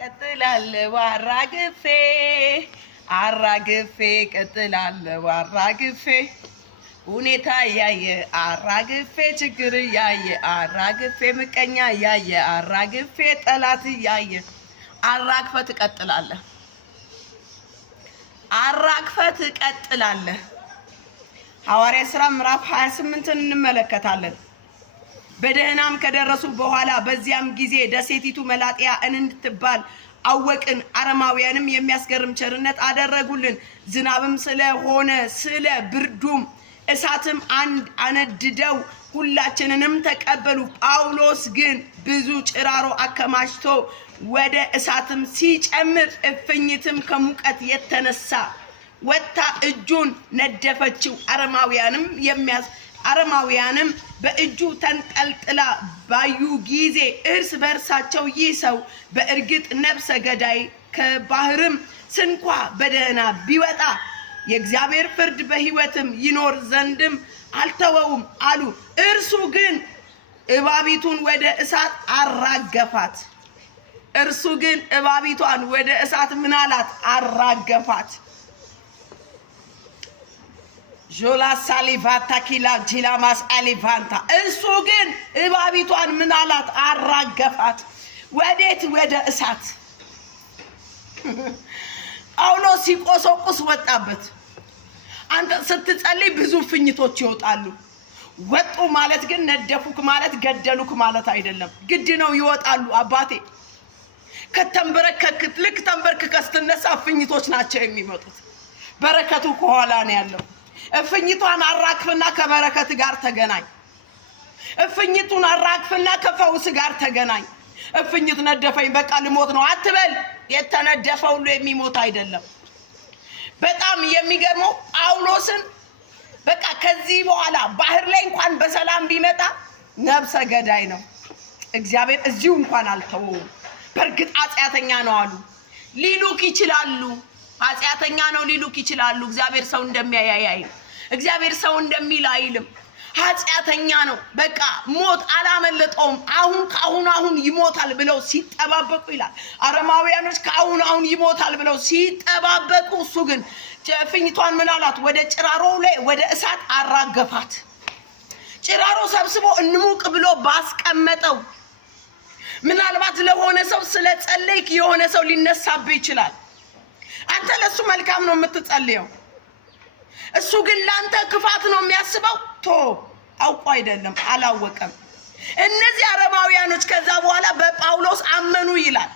ቀጥላለሁ አራግፌ ቀጥላለሁ አራግፌ ሁኔታ ያየ አራግፌ ችግር ያየ አራግፌ ምቀኛ ያየ አራግፌ ጠላት ያየ አራግፈህ ትቀጥላለህ። ሐዋርያ ሥራ ምዕራፍ 28 እንመለከታለን። በደህናም ከደረሱ በኋላ በዚያም ጊዜ ደሴቲቱ መላጥያ እንድትባል አወቅን። አረማውያንም የሚያስገርም ቸርነት አደረጉልን። ዝናብም ስለሆነ ስለ ብርዱም እሳትም አነድደው ሁላችንንም ተቀበሉ። ጳውሎስ ግን ብዙ ጭራሮ አከማችቶ ወደ እሳትም ሲጨምር እፍኝትም ከሙቀት የተነሳ ወጣ እጁን ነደፈችው። አረማውያንም በእጁ ተንጠልጥላ ባዩ ጊዜ እርስ በርሳቸው ይህ ሰው በእርግጥ ነፍሰ ገዳይ ከባህርም ስንኳ በደህና ቢወጣ የእግዚአብሔር ፍርድ በሕይወትም ይኖር ዘንድም አልተወውም አሉ። እርሱ ግን እባቢቱን ወደ እሳት አራገፋት። አራገፋት። ጆላ ሳሊቫታ ኪላ ጂላማስ አሊቫንታ እሱ ግን እባቢቷን ምን አላት? አራገፋት። ወዴት? ወደ እሳት። ጳውሎስ ሲቆሰቁስ ወጣበት። አንተ ስትጸልይ ብዙ ፍኝቶች ይወጣሉ። ወጡ ማለት ግን ነደፉክ ማለት ገደሉክ ማለት አይደለም። ግድ ነው ይወጣሉ። አባቴ ከተንበረከክ ልክ ተንበርክከ ስትነሳ ፍኝቶች ናቸው የሚመጡት። በረከቱ ከኋላ ነው ያለው። እፍኝቷን አራግፍና ከበረከት ጋር ተገናኝ። እፍኝቱን አራግፍና ከፈውስ ጋር ተገናኝ። እፍኝት ነደፈኝ በቃ ልሞት ነው አትበል። የተነደፈ ሁሉ የሚሞት አይደለም። በጣም የሚገርመው ጳውሎስን በቃ ከዚህ በኋላ ባህር ላይ እንኳን በሰላም ቢመጣ ነፍሰ ገዳይ ነው። እግዚአብሔር እዚሁ እንኳን አልተወውም። በእርግጥ ኃጢአተኛ ነው አሉ ሊሉክ ይችላሉ። ኃጢአተኛ ነው ሊሉክ ይችላሉ። እግዚአብሔር ሰው እንደሚያያይ አይልም። እግዚአብሔር ሰው እንደሚል አይልም። ኃጢአተኛ ነው በቃ ሞት አላመለጠውም። አሁን ይሞታል ብለው ሲጠባበቁ ይላል። አረማውያኖች አሁን ይሞታል ብለው ሲጠባበቁ እሱ ግን ፍኝቷን ምን አላት? ወደ ጭራሮ ላይ ወደ እሳት አራገፋት። ጭራሮ ሰብስቦ እንሙቅ ብሎ ባስቀመጠው ምናልባት ለሆነ ሰው ስለጸለይክ የሆነ ሰው ሊነሳብህ ይችላል። አንተ ለሱ መልካም ነው የምትጸልየው፣ እሱ ግን ላንተ ክፋት ነው የሚያስበው። አውቆ አይደለም አላወቀም። እነዚህ አረማውያኖች ከዛ በኋላ በጳውሎስ አመኑ ይላል።